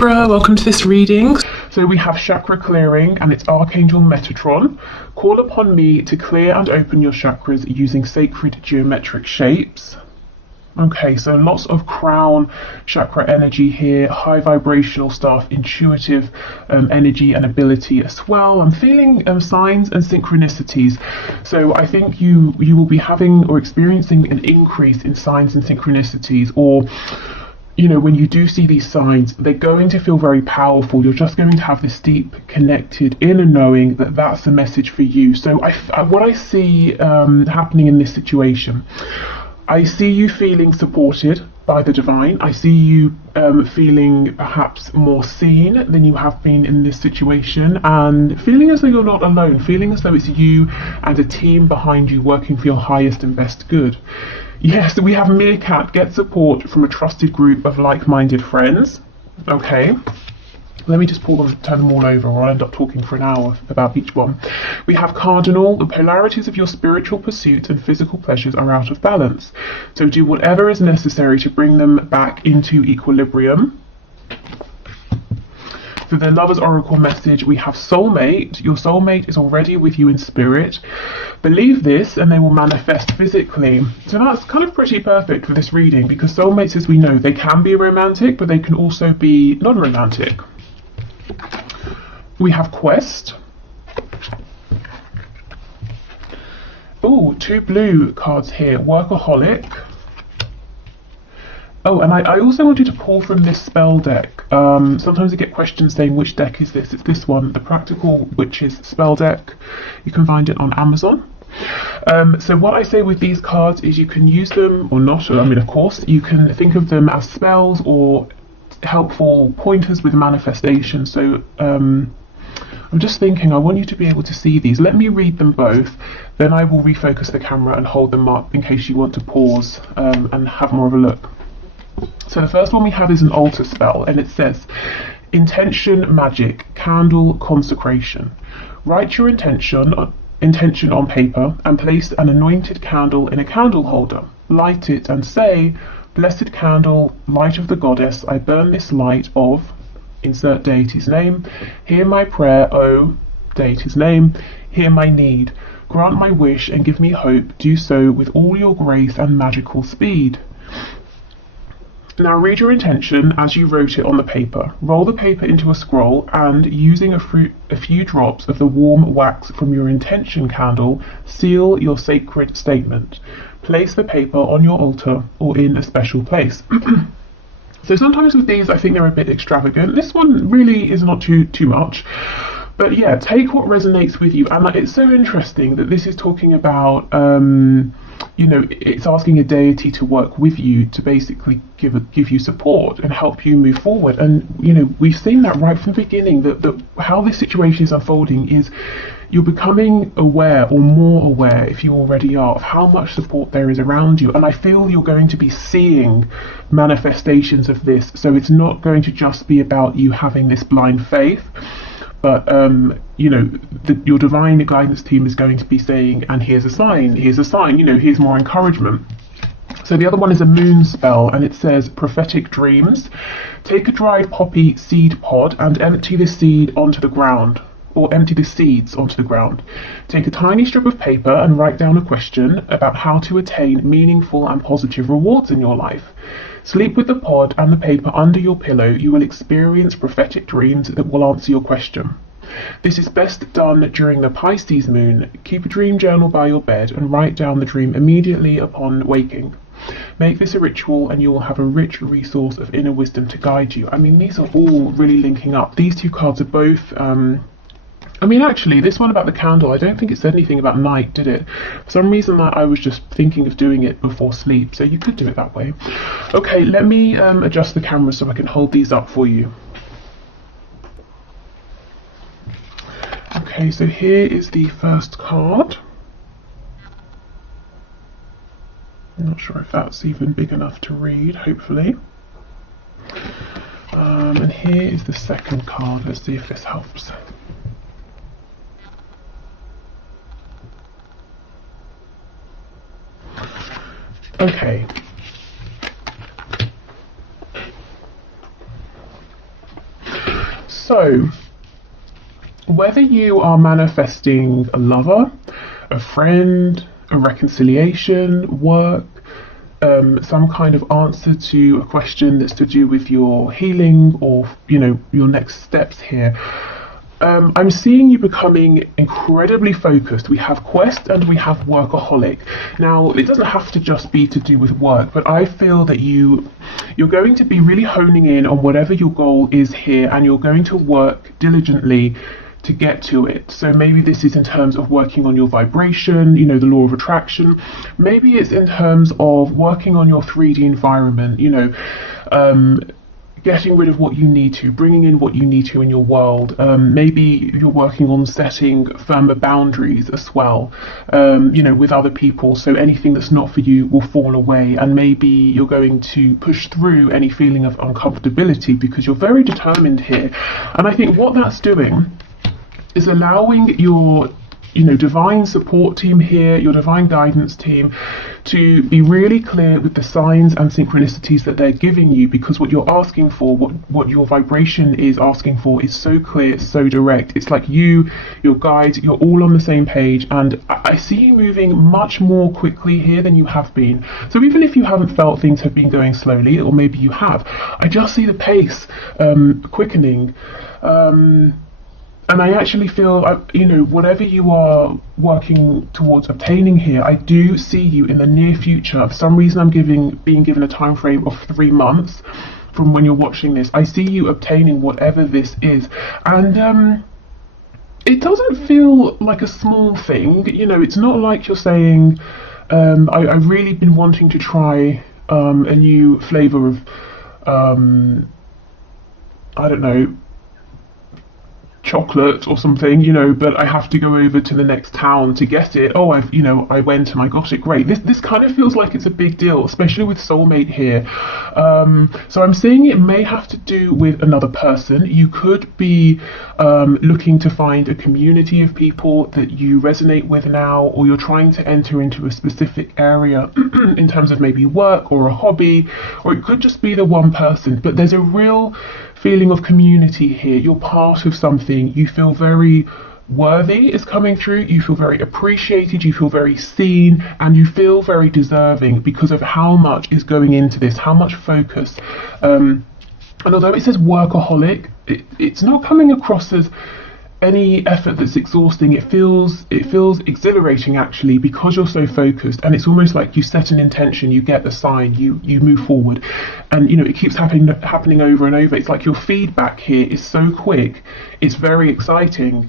Libra, welcome to this reading. So we have chakra clearing and it's Archangel Metatron. Call upon me to clear and open your chakras using sacred geometric shapes. Okay, so lots of crown chakra energy here, high vibrational stuff, intuitive energy and ability as well. I'm feeling signs and synchronicities. So I think you will be having or experiencing an increase in signs and synchronicities, or you know, when you do see these signs, they're going to feel very powerful. You're just going to have this deep connected inner knowing that that's the message for you. So what I see happening in this situation, I see you feeling supported by the divine. I see you feeling perhaps more seen than you have been in this situation, and feeling as though you're not alone, feeling as though it's you and a team behind you working for your highest and best good. Yes, we have Meerkat, get support from a trusted group of like-minded friends. Okay, let me just pull them, turn them all over, or I'll end up talking for an hour about each one. We have Cardinal, the polarities of your spiritual pursuits and physical pleasures are out of balance. So do whatever is necessary to bring them back into equilibrium. For the Lover's Oracle message, we have Soulmate. Your soulmate is already with you in spirit. Believe this and they will manifest physically. So that's kind of pretty perfect for this reading, because soulmates, as we know, they can be romantic, but they can also be non-romantic. We have Quest. Oh, 2 blue cards here. Workaholic. Oh, and I also wanted to pull from this spell deck. Sometimes I get questions saying, which deck is this? It's this one, the Practical Witches spell deck. You can find it on Amazon. So what I say with these cards is you can use them or not. I mean, of course, you can think of them as spells or helpful pointers with manifestation. So I'm just thinking, I want you to be able to see these. Let me read them both, then I will refocus the camera and hold them up in case you want to pause and have more of a look. So the first one we have is an altar spell, and it says, Intention Magic, Candle Consecration. Write your intention on paper and place an anointed candle in a candle holder. Light it and say, Blessed candle, light of the goddess, I burn this light of, insert deity's name, hear my prayer, O deity's name, hear my need, grant my wish and give me hope, do so with all your grace and magical speed. Now read your intention as you wrote it on the paper. Roll the paper into a scroll and, using a few drops of the warm wax from your intention candle, seal your sacred statement. Place the paper on your altar or in a special place. So sometimes with these I think they're a bit extravagant. This one really is not too much. But yeah, take what resonates with you. And it's so interesting that this is talking about, you know, it's asking a deity to work with you to basically give you support and help you move forward. And, you know, we've seen that right from the beginning, that how this situation is unfolding is you're becoming aware, or more aware if you already are, of how much support there is around you. And I feel you're going to be seeing manifestations of this. So it's not going to just be about you having this blind faith, but you know, your divine guidance team is going to be saying, and here's a sign, you know, here's more encouragement. So the other one is a moon spell, and it says prophetic dreams. Take a dried poppy seed pod and empty the seed onto the ground, or empty the seeds onto the ground. Take a tiny strip of paper and write down a question about how to attain meaningful and positive rewards in your life. Sleep with the pod and the paper under your pillow. You will experience prophetic dreams that will answer your question. This is best done during the Pisces moon. Keep a dream journal by your bed and write down the dream immediately upon waking. Make this a ritual and you will have a rich resource of inner wisdom to guide you. I mean, these are all really linking up. These two cards are both I mean, actually, this one about the candle, I don't think it said anything about night, did it? For some reason I was just thinking of doing it before sleep, so you could do it that way. Okay, let me adjust the camera so I can hold these up for you. Okay, so here is the first card. I'm not sure if that's even big enough to read, hopefully. And here is the second card. Let's see if this helps. Okay. So, whether you are manifesting a lover, a friend, a reconciliation, work, some kind of answer to a question that's to do with your healing or, you know, your next steps here, I'm seeing you becoming incredibly focused. We have quest and we have workaholic. Now, it doesn't have to just be to do with work, but I feel that you're going to be really honing in on whatever your goal is here, and you're going to work diligently to get to it. So maybe this is in terms of working on your vibration, you know, the law of attraction. Maybe it's in terms of working on your 3D environment, you know, getting rid of what you need to, bringing in what you need to in your world. Maybe you're working on setting firmer boundaries as well, you know, with other people, so anything that's not for you will fall away, and maybe you're going to push through any feeling of uncomfortability because you're very determined here. And I think what that's doing is allowing your, you know, divine support team here, your divine guidance team, to be really clear with the signs and synchronicities that they're giving you, because what you're asking for, what your vibration is asking for, is so clear, so direct. It's like you, your guides, you're all on the same page, and I see you moving much more quickly here than you have been. So even if you haven't felt things have been going slowly, or maybe you have, I just see the pace quickening. And I actually feel, you know, whatever you are working towards obtaining here, I do see you in the near future. For some reason, I'm being given a time frame of 3 months from when you're watching this. I see you obtaining whatever this is. And it doesn't feel like a small thing. You know, it's not like you're saying, I've really been wanting to try a new flavour of, I don't know, chocolate or something, you know, but I have to go over to the next town to get it. Oh, I went and I got it. Great. This kind of feels like it's a big deal, especially with soulmate here. So I'm saying it may have to do with another person. You could be looking to find a community of people that you resonate with now, or you're trying to enter into a specific area in terms of maybe work or a hobby, or it could just be the one person, but there's a real feeling of community here. You're part of something. You feel very worthy is coming through. You feel very appreciated. You feel very seen, and you feel very deserving because of how much is going into this, how much focus. And although it says workaholic, it's not coming across as any effort that's exhausting. It feels exhilarating actually, because you're so focused, and it's almost like you set an intention, you get the sign, you move forward, and you know, it keeps happening over and over. It's like your feedback here is so quick, it's very exciting.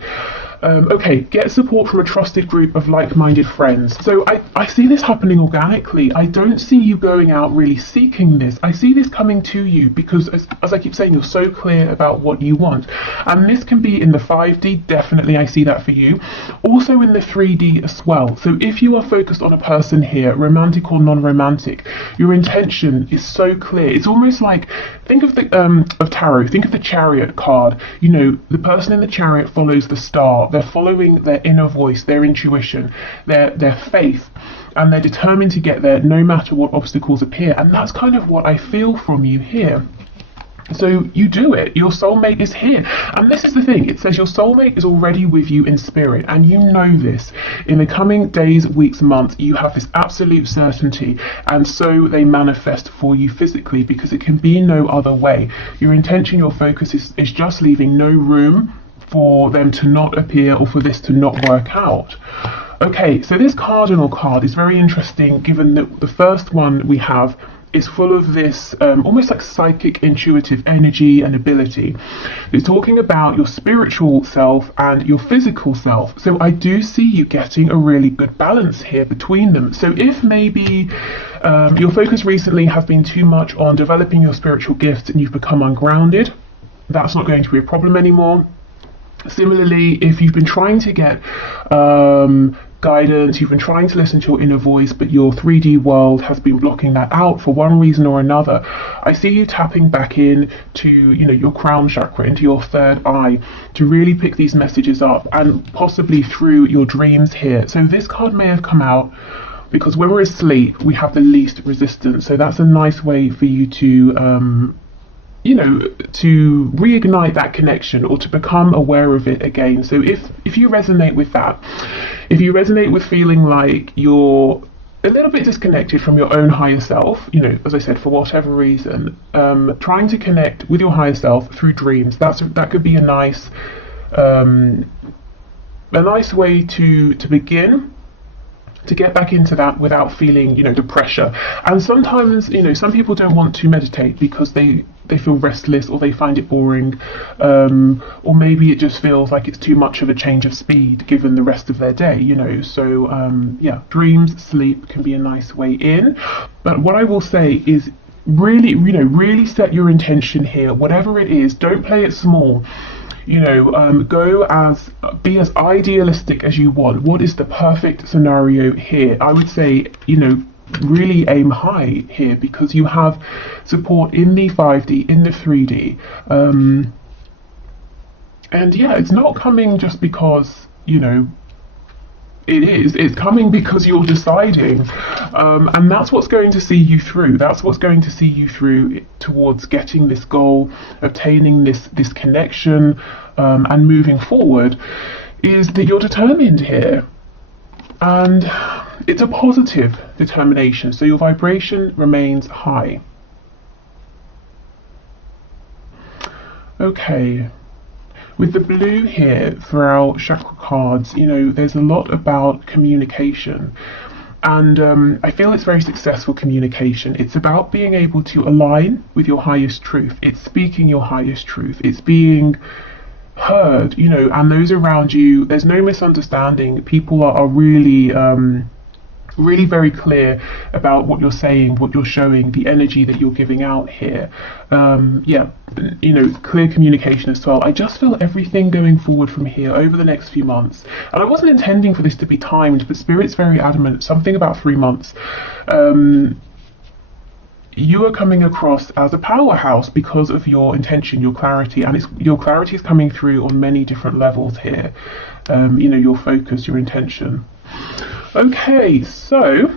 Okay, get support from a trusted group of like-minded friends. So I see this happening organically. I don't see you going out really seeking this. I see this coming to you because, as I keep saying, you're so clear about what you want. And this can be in the 5D, definitely I see that for you. Also in the 3D as well. So if you are focused on a person here, romantic or non-romantic, your intention is so clear. It's almost like, think of the of tarot, think of the Chariot card. You know, the person in the Chariot follows the star. They're following their inner voice, their intuition, their faith, and they're determined to get there no matter what obstacles appear. And that's kind of what I feel from you here. So you do it. Your soulmate is here. And this is the thing. It says your soulmate is already with you in spirit. And you know this. In the coming days, weeks, months, you have this absolute certainty. And so they manifest for you physically, because it can be no other way. Your intention, your focus is just leaving no room for them to not appear or for this to not work out. Okay, so this cardinal card is very interesting, given that the first one we have is full of this almost like psychic intuitive energy and ability. It's talking about your spiritual self and your physical self. So I do see you getting a really good balance here between them. So if maybe your focus recently has been too much on developing your spiritual gifts and you've become ungrounded, that's not going to be a problem anymore. Similarly, if you've been trying to get guidance, you've been trying to listen to your inner voice, but your 3D world has been blocking that out for one reason or another, I see you tapping back in to, you know, your crown chakra, into your third eye, to really pick these messages up, and possibly through your dreams here. So this card may have come out because when we're asleep, we have the least resistance. So that's a nice way for you to you know, to reignite that connection or to become aware of it again. So if you resonate with that, if you resonate with feeling like you're a little bit disconnected from your own higher self, you know, as I said, for whatever reason, trying to connect with your higher self through dreams, that could be a nice way to begin to get back into that without feeling, you know, the pressure. And sometimes, you know, some people don't want to meditate because they feel restless, or they find it boring, or maybe it just feels like it's too much of a change of speed given the rest of their day, you know. So yeah, dreams, sleep can be a nice way in. But what I will say is, really, you know, really set your intention here, whatever it is. Don't play it small. You know, be as idealistic as you want. What is the perfect scenario here? I would say, you know, really aim high here, because you have support in the 5D, in the 3D. And yeah, it's not coming just because, you know, it's coming because you're deciding, and that's what's going to see you through. That's what's going to see you through towards getting this goal, obtaining this connection, and moving forward, is that you're determined here, and it's a positive determination, so your vibration remains high. Okay. With the blue here for our chakra cards, you know, there's a lot about communication, and I feel it's very successful communication. It's about being able to align with your highest truth. It's speaking your highest truth. It's being heard, you know, and those around you, there's no misunderstanding. People are really really very clear about what you're saying, what you're showing, the energy that you're giving out here. Yeah, you know, clear communication as well. I just feel everything going forward from here over the next few months, and I wasn't intending for this to be timed, but Spirit's very adamant, something about 3 months. You are coming across as a powerhouse because of your intention, your clarity, and your clarity is coming through on many different levels here. You know, your focus, your intention. Okay, so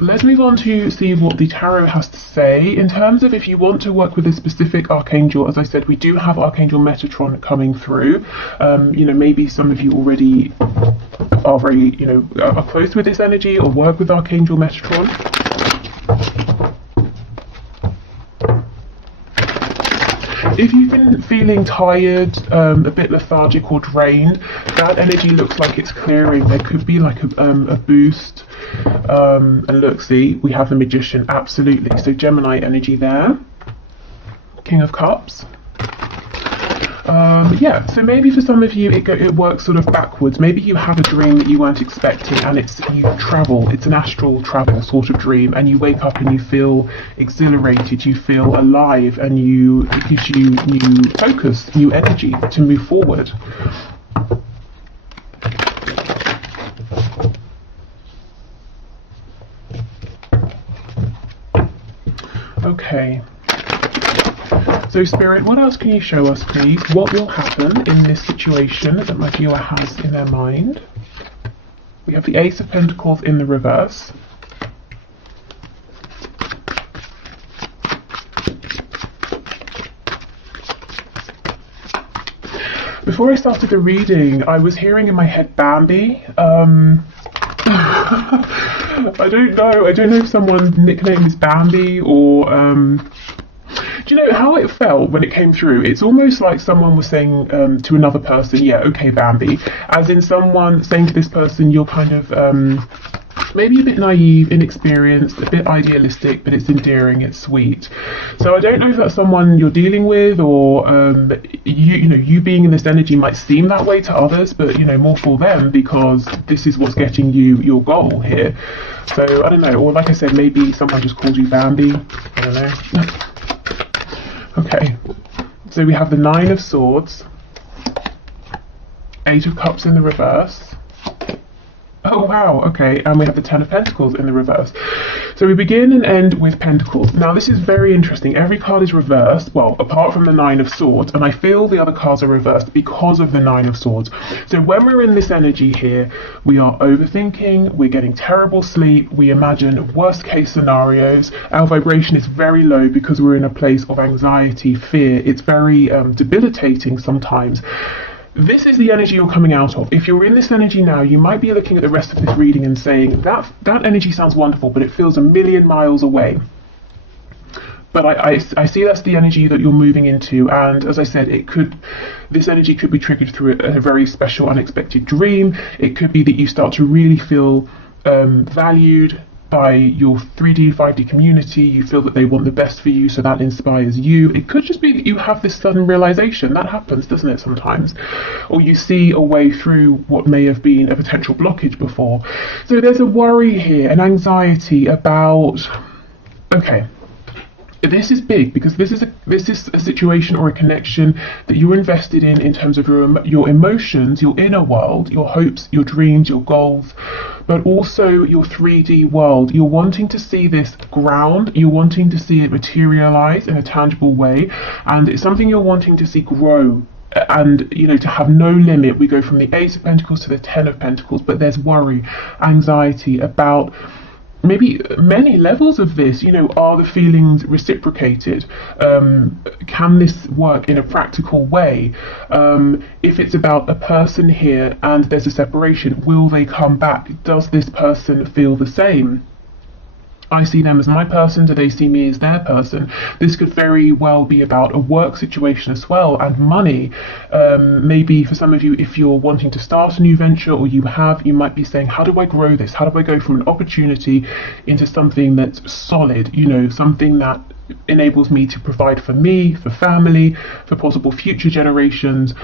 let's move on to see what the tarot has to say. In terms of if you want to work with a specific archangel, as I said, we do have Archangel Metatron coming through. You know, maybe some of you already are very, you know, are close with this energy or work with Archangel Metatron. If you've been feeling tired, a bit lethargic or drained, that energy looks like it's clearing. There could be like a boost. And look, see, we have the Magician, absolutely. So Gemini energy there. King of Cups. Yeah, so maybe for some of you it works sort of backwards. Maybe you have a dream that you weren't expecting, and you travel. It's an astral travel sort of dream, and you wake up and you feel exhilarated, you feel alive, and it gives you new focus, new energy to move forward. Okay. So Spirit, what else can you show us, please? What will happen in this situation that my viewer has in their mind? We have the Ace of Pentacles in the reverse. Before I started the reading, I was hearing in my head Bambi. I don't know if someone's nickname is Bambi or do you know how it felt when it came through? It's almost like someone was saying to another person, yeah, okay, Bambi. As in someone saying to this person, you're kind of maybe a bit naive, inexperienced, a bit idealistic, but it's endearing, it's sweet. So I don't know if that's someone you're dealing with, or you being in this energy might seem that way to others, but you know, more for them, because this is what's getting you your goal here. So I don't know, or like I said, maybe someone just called you Bambi. I don't know. Okay, so we have the Nine of Swords, Eight of Cups in the reverse, Oh wow, okay, and we have the Ten of Pentacles in the reverse. So we begin and end with Pentacles. Now this is very interesting. Every card is reversed, well, apart from the Nine of Swords, and I feel the other cards are reversed because of the Nine of Swords. So when we're in this energy here, we are overthinking, we're getting terrible sleep, we imagine worst case scenarios, our vibration is very low because we're in a place of anxiety, fear. It's very debilitating sometimes. This is the energy you're coming out of. If you're in this energy now, you might be looking at the rest of this reading and saying, that energy sounds wonderful, but it feels a million miles away. But I see that's the energy that you're moving into, and as I said, this energy could be triggered through a very special, unexpected dream. It could be that you start to really feel valued by your 3D, 5D community. You feel that they want the best for you, so that inspires you. It could just be that you have this sudden realization. That happens, doesn't it, sometimes? Or you see a way through what may have been a potential blockage before. So there's a worry here, an anxiety about, okay, this is big because this is a situation or a connection that you're invested in terms of your emotions, your inner world, your hopes, your dreams, your goals, but also your 3D world. You're wanting to see this ground, you're wanting to see it materialize in a tangible way, and it's something you're wanting to see grow. And, you know, to have no limit. We go from the Ace of Pentacles to the Ten of Pentacles, but there's worry, anxiety about maybe many levels of this. You know, are the feelings reciprocated? Can this work in a practical way? If it's about a person here and there's a separation, will they come back? Does this person feel the same? I see them as my person, do they see me as their person? This could very well be about a work situation as well, and money. Maybe for some of you, if you're wanting to start a new venture, or you might be saying, how do I grow this? How do I go from an opportunity into something that's solid, you know, something that enables me to provide for me, for family, for possible future generations.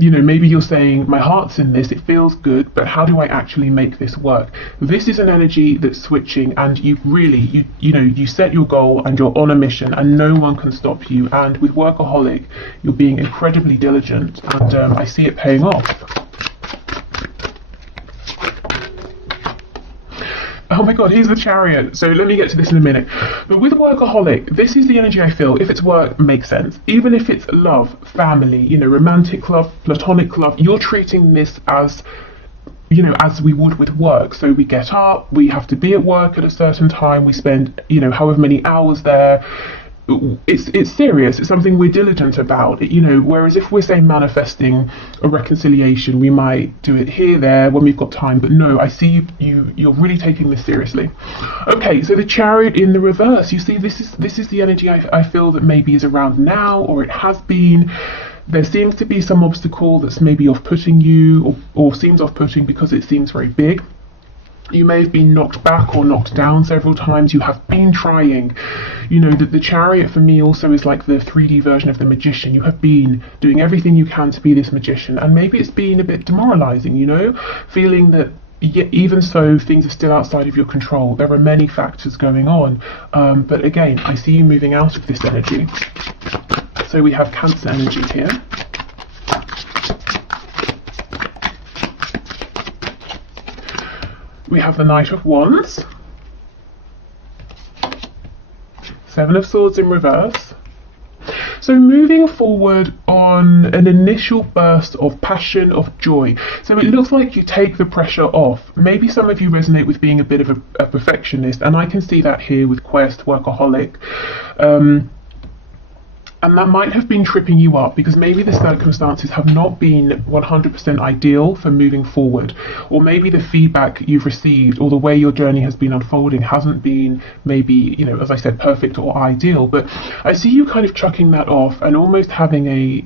You know, maybe you're saying, my heart's in this, it feels good, but how do I actually make this work? This is an energy that's switching, and you really, you set your goal and you're on a mission and no one can stop you. And with Workaholic, you're being incredibly diligent, and I see it paying off. Oh my god, here's the Chariot. So let me get to this in a minute. But with Workaholic, this is the energy I feel. If it's work, makes sense. Even if it's love, family, you know, romantic love, platonic love, you're treating this as, you know, as we would with work. So we get up, we have to be at work at a certain time, we spend, you know, however many hours there. It's serious, it's something we're diligent about, you know, whereas if we're, say, manifesting a reconciliation, we might do it here, there, when we've got time, but no, I see you're really taking this seriously. Okay, so the Chariot in the reverse, you see, this is the energy I feel that maybe is around now, or it has been. There seems to be some obstacle that's maybe off-putting you, or seems off-putting because it seems very big. You may have been knocked back or knocked down several times. You have been trying. You know, the Chariot for me also is like the 3D version of the Magician. You have been doing everything you can to be this magician, and maybe it's been a bit demoralizing, you know, feeling that even so things are still outside of your control. There are many factors going on, but again, I see you moving out of this energy. So we have Cancer energy here. We have the Knight of Wands, Seven of Swords in reverse. So moving forward on an initial burst of passion, of joy. So it looks like you take the pressure off. Maybe some of you resonate with being a bit of a perfectionist, and I can see that here with Quest, Workaholic. And that might have been tripping you up because maybe the circumstances have not been 100% ideal for moving forward, or maybe the feedback you've received or the way your journey has been unfolding hasn't been maybe, you know, as I said, perfect or ideal. But I see you kind of chucking that off and almost having a,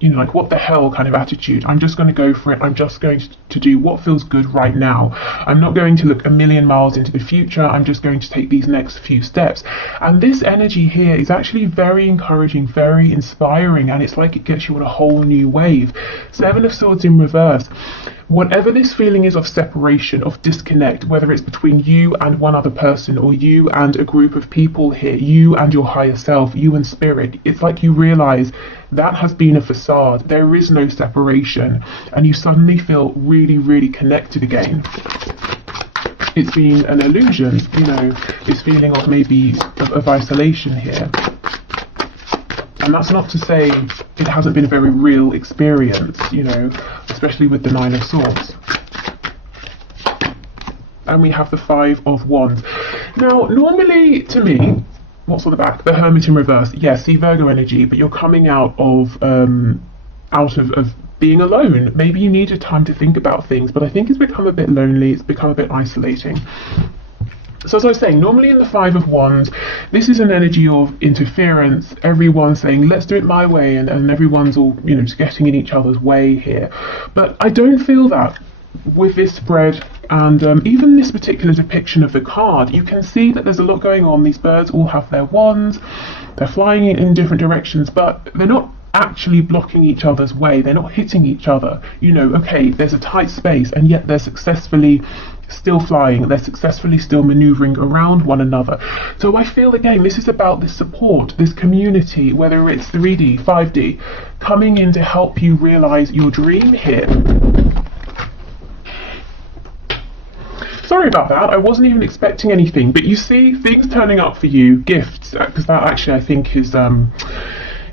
you know, like, what the hell kind of attitude. I'm just going to go for it. I'm just going to do what feels good right now. I'm not going to look a million miles into the future. I'm just going to take these next few steps. And this energy here is actually very encouraging, very inspiring, and it's like it gets you on a whole new wave. Seven of Swords in reverse. whatever this feeling is of separation, of disconnect, whether it's between you and one other person, or you and a group of people here, you and your higher self, you and spirit, it's like you realize that has been a facade. There is no separation, and you suddenly feel really, really connected again. It's been an illusion, you know, this feeling of maybe of isolation here. And that's not to say it hasn't been a very real experience, you know, especially with the Nine of Swords. And we have the Five of Wands. Now, normally, to me, what's on the back? The Hermit in reverse. Yes, see Virgo energy, but you're coming out of being alone. Maybe you needed time to think about things, but I think it's become a bit lonely, it's become a bit isolating. So as I was saying, normally in the Five of Wands, this is an energy of interference, everyone saying, let's do it my way, and everyone's all, you know, just getting in each other's way here. But I don't feel that with this spread, and even this particular depiction of the card, you can see that there's a lot going on. These birds all have their wands, they're flying in different directions, but they're not actually blocking each other's way, they're not hitting each other. You know, okay, there's a tight space, and yet they're successfully still flying, they're successfully still maneuvering around one another. So I feel, again, this is about this support, this community, whether it's 3D, 5D, coming in to help you realize your dream here. Sorry about that, I wasn't even expecting anything, but you see things turning up for you, gifts, because that actually I think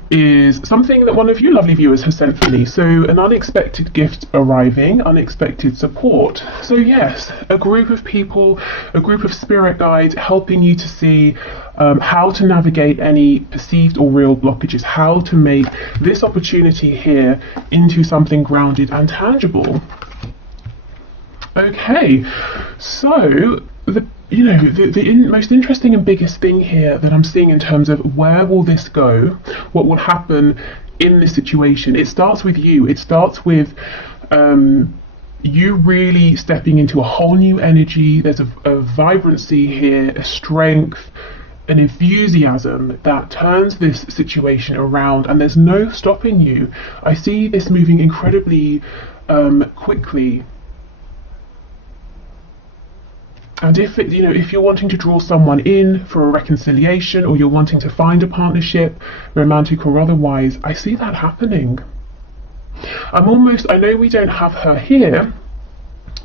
is something that one of you lovely viewers has sent for me. So an unexpected gift arriving, unexpected support. So yes, a group of people, a group of spirit guides helping you to see how to navigate any perceived or real blockages, how to make this opportunity here into something grounded and tangible. Okay, so the most interesting and biggest thing here that I'm seeing in terms of where will this go, what will happen in this situation, it starts with you. It starts with you really stepping into a whole new energy. There's a vibrancy here, a strength, an enthusiasm that turns this situation around, and there's no stopping you. I see this moving incredibly quickly. And if you're wanting to draw someone in for a reconciliation, or you're wanting to find a partnership, romantic or otherwise, I see that happening. I know we don't have her here,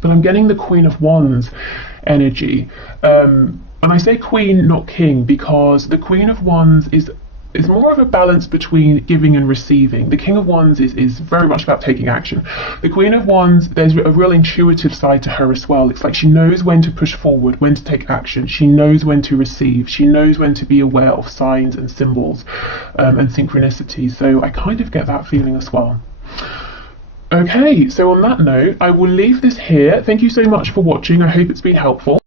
but I'm getting the Queen of Wands energy. And I say queen, not king, because the Queen of Wands is more of a balance between giving and receiving. The King of Wands is very much about taking action. The Queen of Wands, there's a real intuitive side to her as well. It's like she knows when to push forward, when to take action. She knows when to receive. She knows when to be aware of signs and symbols and synchronicity. So I kind of get that feeling as well. Okay, so on that note, I will leave this here. Thank you so much for watching. I hope it's been helpful.